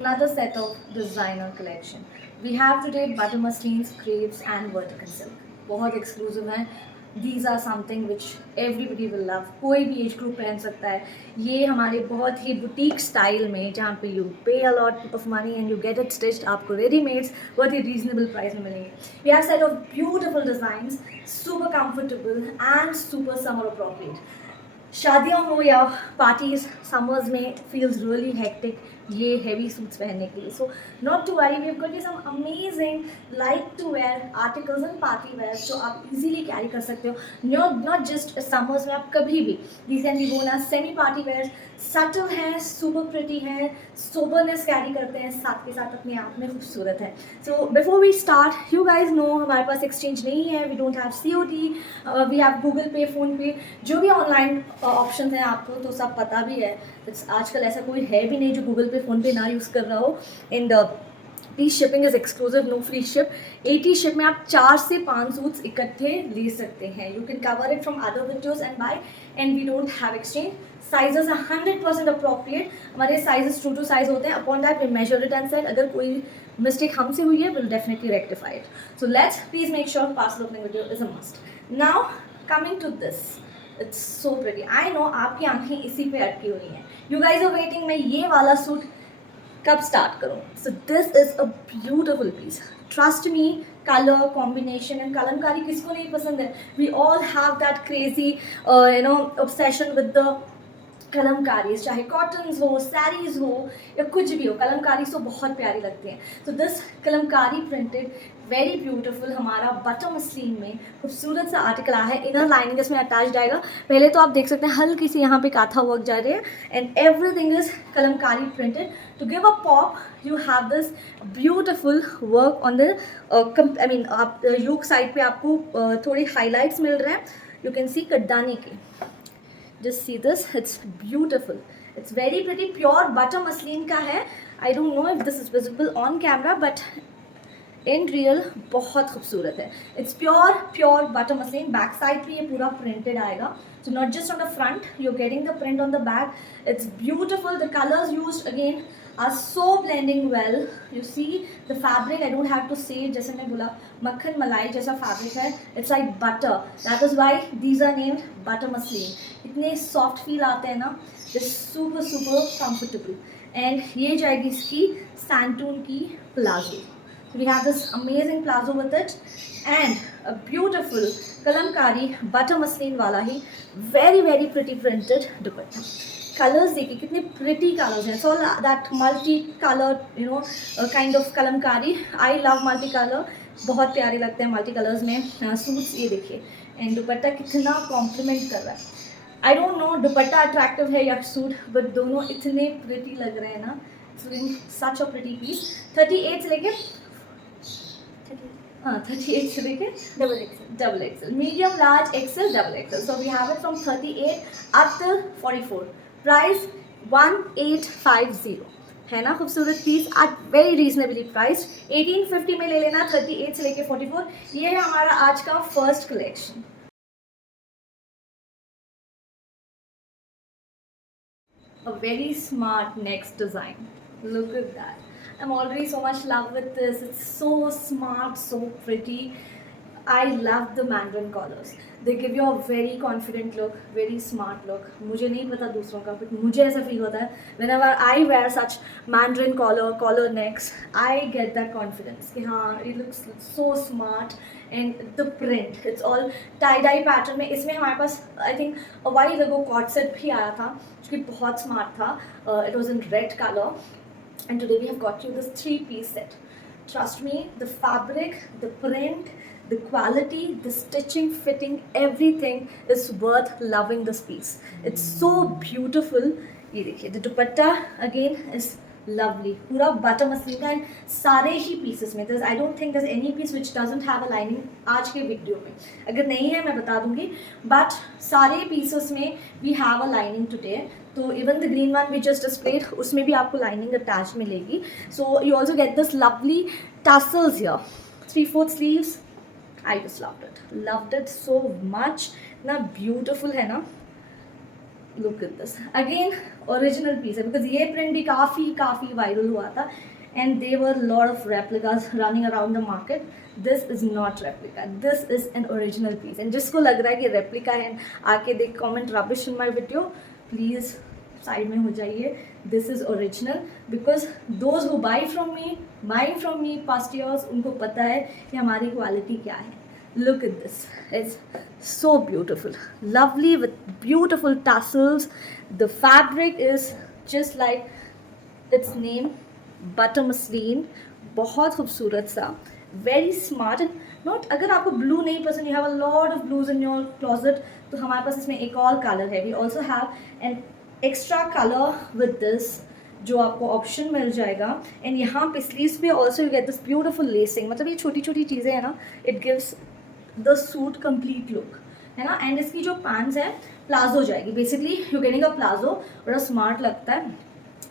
Another set of designer collection. We have today butter muslins, crepes and vertical silk. बहुत exclusive हैं. These are something which everybody will love. कोई भी age group पहन सकता है. ये हमारे बहुत ही बुटीक स्टाइल में जहाँ पे you pay a lot of money and you get it stitched, आपको रेडीमेड्स बहुत ही रीजनेबल प्राइस में मिलेंगे. We have set of beautiful designs, super comfortable and super summer appropriate. शादियाँ हो या पार्टीज समर्स में फील्स रियली हेक्टिक ये हेवी सूट्स पहनने के लिए. So not to worry, we have got some amazing light to wear articles and party wear जो आप इजीली कैरी कर सकते हो. नॉट जस्ट समर्स में, आप कभी भी. These can be worn as semi party wear. Subtle हैं, सुपर प्रिटी हैं, सोबरनेस कैरी करते हैं, साथ के साथ अपने आप में खूबसूरत है. So before we start, you guys know हमारे पास एक्सचेंज नहीं है. We don't have COD. We have Google Pay, PhonePe, जो भी ऑनलाइन ऑप्शन हैं आपको तो सब पता भी है. आजकल ऐसा कोई है भी नहीं जो गूगल पे, फ़ोन पे ना यूज़ कर रहा हो. And please shipping is exclusive, no free ship. 80 ship में आप 4 से 5 सूट्स इकट्ठे ले सकते हैं. You can cover it from other windows and buy. And we don't have exchange. Sizes are 100% appropriate. हमारे साइजेस ट्रू टू साइज होते हैं. Upon that we measure it and set अगर कोई मिस्टेक हमसे हुई है will definitely rectify it. So let's please make sure parcel opening video is a must. Now coming to this, it's so pretty. I know आपकी आंखें इसी पे अटकी हुई हैं. यू गाइज आर वेटिंग मैं ये वाला सूट कब स्टार्ट करूँ. So this is a beautiful piece. Trust me, colour combination and Kalamkari किसको नहीं पसंद है. We all have that crazy obsession with the Kalamkari. चाहे कॉटन्स हो, सैरीज हो या कुछ भी हो, कलमकारी तो बहुत प्यारी लगती हैं. तो this Kalamkari printed very beautiful हमारा बटर मसलिन में खूबसूरत सा आर्टिकल आया है. इनर लाइनिंग इसमें अटैच आएगा. पहले तो आप देख सकते हैं हल्की सी यहाँ पे काथा वर्क जा रही है and everything is Kalamkari printed. To give a pop you have this beautiful work on the I mean आप यूक साइड पे आपको थोड़ी हाईलाइट्स मिल रहे हैं. यू कैन सी कड्डानी के. Just see this, it's beautiful. It's very pretty. Pure butter muslin का है. I don't know if this is visible on camera, but in real बहुत खूबसूरत है. It's pure butter muslin. Back side पे ये पूरा printed आएगा. So not just on the front, you are getting the print on the back. It's beautiful. The colours used again are so blending well. You see the fabric, I don't have to say, जैसे मैं बोला मक्खन मलाई जैसा fabric है. It's like butter. That is why these are named butter muslin. इतने soft feel आते हैं ना. This super super comfortable. And ये जाएगी इसकी सैंटून की palazzo. We have this amazing plazo with it and a beautiful kalamkari butter muslin वाला ही very pretty printed दुपट्टा. Colours देखिए कितने प्रिटी कलर्स हैं. So that multi colour kind of Kalamkari. I love multi colour. बहुत प्यारे लगते हैं मल्टी कलर्स में suits. ये देखिए एंड दुपट्टा कितना कॉम्प्लीमेंट कर रहा है. I don't no dupatta attractive है या सूट, बट दोनों इतने प्रिटी लग रहे हैं ना. सच अ प्रिटी पीस. 38 से लेके 38 से लेके double XL, medium, large, XL, double XL. So we have it from 38 up till 44. Price 1850 है ना. खूबसूरत piece at very reasonably price. 1850 में ले लेना. 38 से लेके 44. ये है हमारा आज का first collection. A very smart next design. Look at that. I'm already so much love with this. It's so smart, so pretty. I love the mandarin collars. They give you a very confident look, very smart look. मुझे नहीं पता दूसरों का, but मुझे ऐसा feel होता है whenever I wear such mandarin collar necks, I get that confidence कि हाँ it looks so smart. And the print, it's all tie-dye pattern में. इसमें हमारे पास I think a while ago cord set भी आया था जो कि बहुत smart था. It was in red color. And today we have got you this 3-piece set. Trust me, the fabric, the print, the quality, the stitching, fitting, everything is worth loving this piece. It's so beautiful. ये देखिए, the dupatta again is lovely. पूरा butter muslin का. And सारे ही pieces में I don't think there any piece which doesn't have a lining. आज के video में अगर नहीं है मैं बता दूंगी, बट सारे पीसेस में we have a lining today. तो even the green one which just displayed उसमें भी आपको लाइनिंग अटैच मिलेगी. So you also get this lovely tassels here. 3/4 sleeves. I just loved it so much. ना beautiful है ना. Look at this again original piece है, because ये print भी काफ़ी वायरल हुआ था and they were lot of replicas running around the market. This is not replica, this is an original piece. And जिसको लग रहा है कि रेप्लिका है आके देख comment rubbish in my video, please side में हो जाइए. This is original because those who buy from me past years, उनको पता है कि हमारी क्वालिटी क्या है. Look at this, it's so beautiful, lovely with beautiful tassels. The fabric is just like its name, butter muslin. बहुत खूबसूरत सा, very smart. And not अगर आपको blue नहीं पसंद, you have a lot of blues in your closet, तो हमारे पास इसमें एक और कलर है. We also have an extra color with this जो आपको ऑप्शन मिल जाएगा. एंड यहाँ पे स्लीव्स पे also you get this beautiful lacing. मतलब ये छोटी छोटी चीज़ें हैं ना, it gives the suit complete look, है ना. एंड इसकी जो पैंट्स है प्लाजो जाएगी, basically you getting a palazzo, बड़ा स्मार्ट लगता है.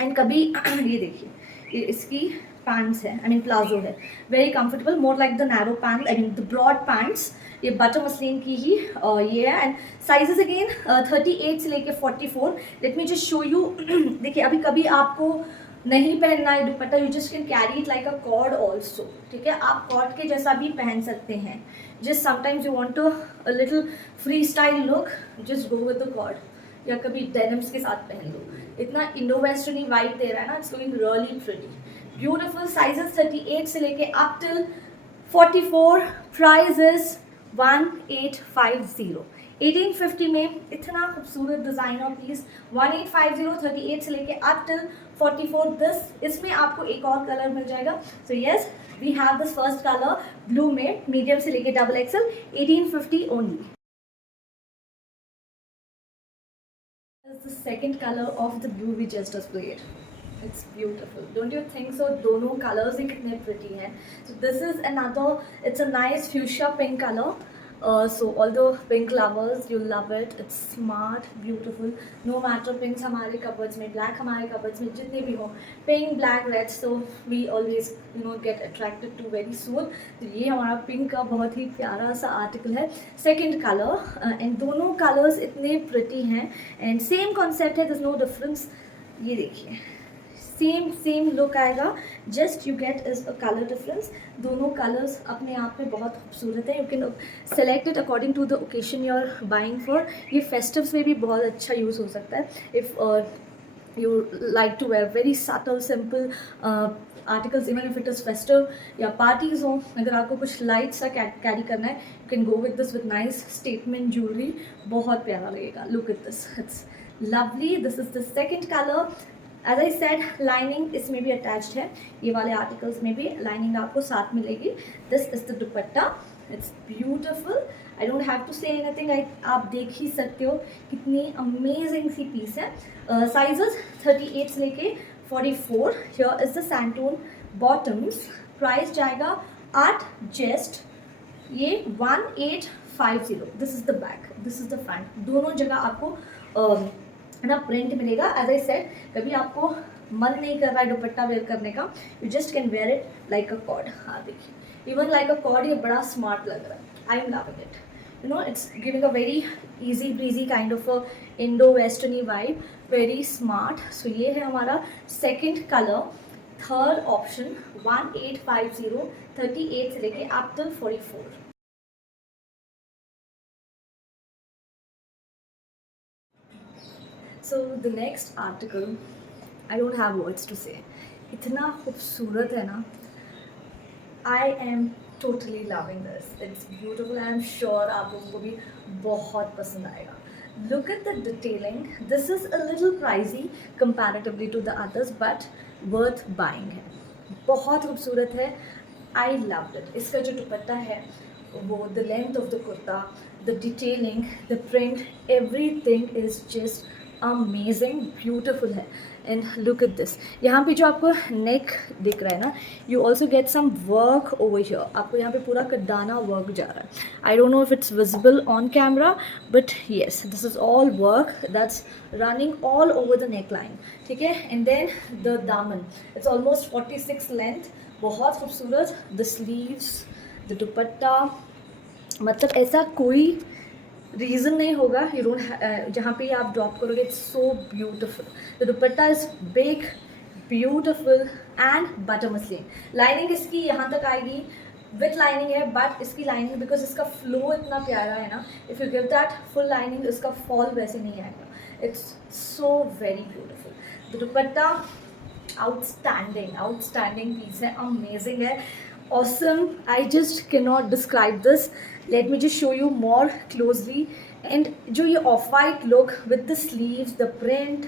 एंड कभी ये देखिए, ये इसकी पैंट्स है, आई मीन प्लाजो है, very comfortable, more like the narrow pant, I mean the broad pants. ये बटर मसलिन की ही ये है. एंड साइजेस अगेन 38 से लेके 44. Let me just show you. देखिए अभी कभी आपको नहीं पहनना है दुपट्टा, you just can carry it like a cord also. ठीक है, आप कॉर्ड के जैसा भी पहन सकते हैं. Just sometimes you want to a little free style look, just go with the cord, या कभी डेनिम्स के साथ पहन लो. इतना इंडो वेस्टर्नी वाइब दे रहा है ना, it's looking really pretty, beautiful. Sizes 38 से लेके अप टिल 44. Price is 1850. 1850 में इतना खूबसूरत डिज़ाइनर पीस. 1850, 38 से लेके अप टिल 44. दिस, इसमें आपको एक और कलर मिल जाएगा. So yes, we have this first colour blue में, मीडियम से लेके double XL, 1850 only. The second color of the blue we just displayed. It's beautiful, don't you think so? दोनों colors ही कितने pretty हैं. So this is another, it's a nice fuchsia pink color. So although pink lovers, you love it. It's smart, beautiful. No matter pinks हमारे cupboards में, black हमारे cupboards में जितने भी हो, pink, black, red, so we always get attracted to very soon. तो ये हमारा pink का बहुत ही प्यारा सा article है. Second color, and दोनों colors इतने pretty हैं and same concept है, there's no difference. ये देखिए, सेम लुक आएगा, just you get is a colour difference. दोनों कलर्स अपने आप में बहुत खूबसूरत है. You can select it according to the occasion you are buying for. ये फेस्टिव्स में भी बहुत अच्छा यूज़ हो सकता है. If you like to wear very subtle simple articles, even if it is festive या पार्टीज़ हो, अगर आपको कुछ लाइट सा कैरी करना है, you can go with this with nice statement jewellery. बहुत प्यारा लगेगा. Look at this, it's lovely. This is the second colour. As I said, lining इसमें भी अटैच्ड है. ये वाले आर्टिकल्स में भी लाइनिंग आपको साथ मिलेगी. This is the dupatta, it's beautiful. I don't have to say anything, आप देख ही सकते हो कितनी अमेजिंग सी पीस है. साइजेस 38 से लेके 44. Here is the santoon bottoms. Price जाएगा एट जस्ट ये 1850. This is the back, this is the front. दोनों जगह आपको ना प्रिंट मिलेगा. एज आई सेड, कभी आपको मन नहीं कर रहा है दुपट्टा वेयर करने का, you just can wear it like a cord. हाँ देखिए, इवन लाइक अ कॉर्ड, ये बड़ा स्मार्ट लग रहा है. I am loving it. it's giving a very easy breezy kind of a Indo westerny vibe, very smart. So ये है हमारा second color. थर्ड ऑप्शन 1850, 38 से लेके up till 44. So the next article, I don't have words to say. इतना खूबसूरत है ना. I am totally loving this. It's beautiful. I am sure आप लोगों को भी बहुत पसंद आएगा. Look at the detailing. This is a little pricey comparatively to the others, but worth buying है. बहुत खूबसूरत है. I loved it. इसका जो दुपट्टा है वो, the length of the kurta, the detailing, the print, everything is just amazing, beautiful है. And look at this. यहाँ पे जो आपको नेक दिख रहा है ना, you also get some work over here. आपको यहाँ पे पूरा कड्डाना वर्क जा रहा है. I don't know if it's visible on camera, but yes, this is all work that's running all over the neck line. ठीक है. एंड देन द दामन, इट्स ऑलमोस्ट 46 लेंथ. बहुत खूबसूरत. द स्लीव्स, द दुपट्टा, मतलब ऐसा कोई रीज़न नहीं होगा, यू डोंट, जहाँ पे आप ड्रॉप करोगे, it's so beautiful. The dupatta is big, beautiful and butter muslin. Lining इसकी यहाँ तक आएगी, विथ लाइनिंग है, बट इसकी लाइनिंग बिकॉज इसका फ्लो इतना प्यारा है ना, if you give that full lining, इसका फॉल वैसे नहीं आएगा. It's so very beautiful. The dupatta outstanding piece है, अमेजिंग है, awesome. I just cannot describe this. Let me just show you more closely. And जो ये off white look with the sleeves, the print,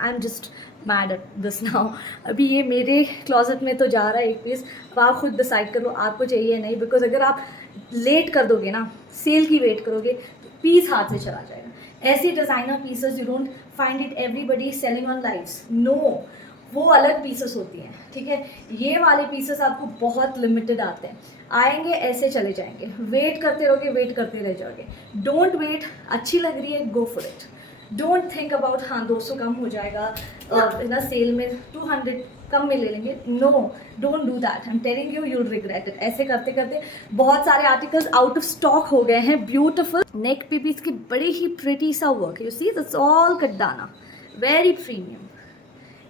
I'm just mad at this now. अभी ये मेरे closet में तो जा रहा है एक पीस. अब आप खुद डिसाइड करो आपको चाहिए या नहीं, बिकॉज अगर आप लेट कर दोगे ना, सेल की वेट करोगे, तो पीस हाथ से चला जाएगा. ऐसे designer pieces you don't find it everybody selling on lives. No, वो अलग पीसेस होती हैं, ठीक है. ये वाले पीसेस आपको बहुत लिमिटेड आते हैं, आएंगे ऐसे चले जाएंगे. वेट करते रहोगे, वेट करते रह जाओगे. Don't wait. अच्छी लग रही है, go for it. Don't think about हाँ 200 कम हो जाएगा ना, सेल में 200 कम में ले लेंगे. No, don't do that. I am telling you, you'll regret it. ऐसे करते करते बहुत सारे आर्टिकल्स आउट ऑफ स्टॉक हो गए हैं. ब्यूटिफुल नेक पे भी इसके बड़े ही प्रिटी सा work. You see that's all कड्डाना, वेरी प्रीमियम,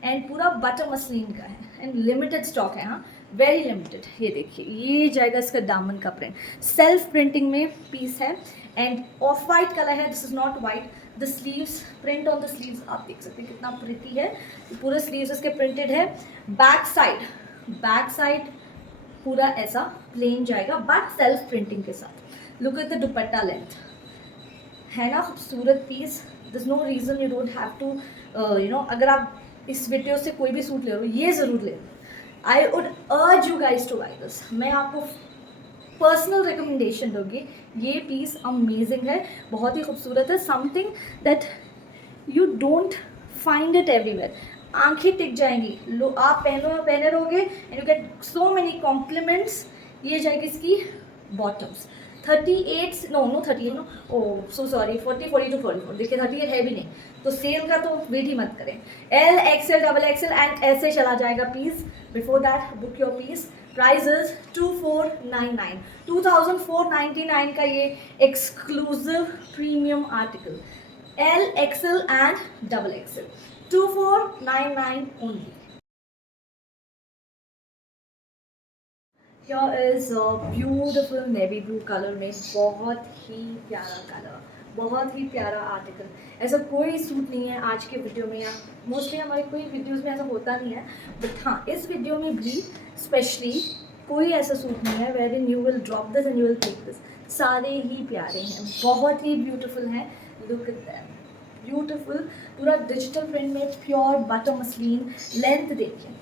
एंड पूरा बटर मसलिन का है, एंड लिमिटेड स्टॉक है. हाँ, वेरी लिमिटेड. ये देखिए, ये जाएगा इसका दामन का प्रिंट, सेल्फ प्रिंटिंग में पीस है, एंड ऑफ वाइट कलर है. This is not white. The sleeves, print on the sleeves आप देख सकते हैं कितना प्रिटी है. पूरे स्लीव्स इसके प्रिंटेड है. बैक साइड पूरा ऐसा प्लेन जाएगा, बट सेल्फ प्रिंटिंग के साथ. Look at the dupatta length, है ना खूबसूरत piece. This no reason you don't have to you know, अगर आप इस वीडियो से कोई भी सूट ले लो, ये ज़रूर ले लो. I would urge you guys to buy this. मैं आपको पर्सनल रिकमेंडेशन दूँगी. ये पीस अमेजिंग है, बहुत ही खूबसूरत है. Something that you don't find it everywhere. आंखें टिक जाएंगी. लो, आप पहने रहोगे and you get so many compliments. ये जाएगी इसकी bottoms 38, no 38, no, oh so sorry, 40, 42, 44. देखिए 38 है भी नहीं, तो सेल का तो वेट ही मत करें. L, XL, double XL and ऐसे चला जाएगा piece. Before that book your piece. Price is 2499, 2499 का ये exclusive premium article. L, XL and double XL, 2499 only. Here is a beautiful navy blue color में, बहुत ही प्यारा कलर, बहुत ही प्यारा आर्टिकल. ऐसा कोई सूट नहीं है आज के वीडियो में, या मोस्टली हमारे कोई वीडियोस में ऐसा होता नहीं है, बट हाँ इस वीडियो में भी स्पेशली कोई ऐसा सूट नहीं है where in you will drop this and you will take this. सारे ही प्यारे हैं, बहुत ही ब्यूटीफुल हैं. Look at them, beautiful. पूरा डिजिटल प्रिंट में, प्योर बटर मसलिन. लेंथ देखिए,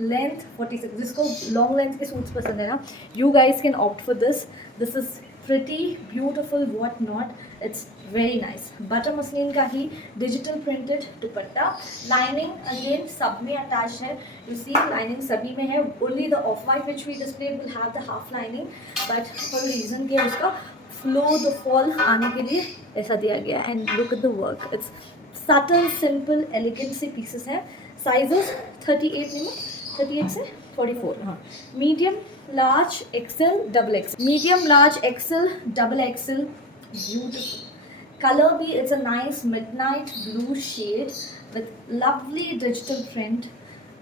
लेंथ 46. जिसको लॉन्ग लेंथ के सूट्स पसंद है ना, you guys can opt for this. This is pretty beautiful, what not. It's very nice. Butter muslin का ही digital printed dupatta. Lining again सब में अटैच है. यू सी लाइनिंग सभी में है. Only the off white which we display will have the half lining, but for reason के उसका फ्लो द फॉल आने के लिए ऐसा दिया गया. And look at the work. It's subtle, simple, elegant से पीसेस हैं. साइजेस 38 में, 38 से 44. हाँ, medium, large, XL, double XL. Medium, large, XL, double XL. Beautiful colour भी. It's a nice midnight blue shade with lovely digital print.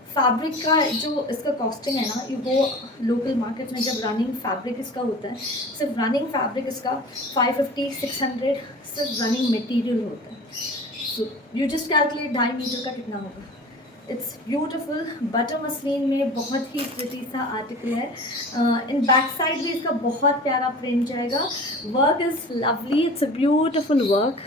Fabric का जो इसका costing है ना, यू गो लोकल मार्केट में जब रनिंग फैब्रिक इसका होता है, सिर्फ रनिंग फैब्रिक इसका 550, 600 सिर्फ रनिंग मटेरियल होता है. So you just calculate 2.5 metre का कितना होगा. It's beautiful. बटर मसलिन में बहुत ही प्रिटी सा आर्टिकल है. इन बैक साइड भी इसका बहुत प्यारा प्रिंट जाएगा. Work is lovely. It's a beautiful work,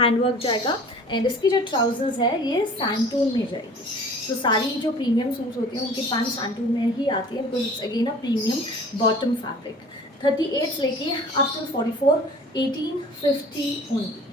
hand work जाएगा. एंड इसकी जो ट्राउजर्स है ये सैंटून में जाएगी. तो सारी जो प्रीमियम सूट्स होती हैं उनकी पैंट सैंटून में ही आती है, because it's again a premium bottom fabric. 38 लेके अप टू 44, 1850 ओनली.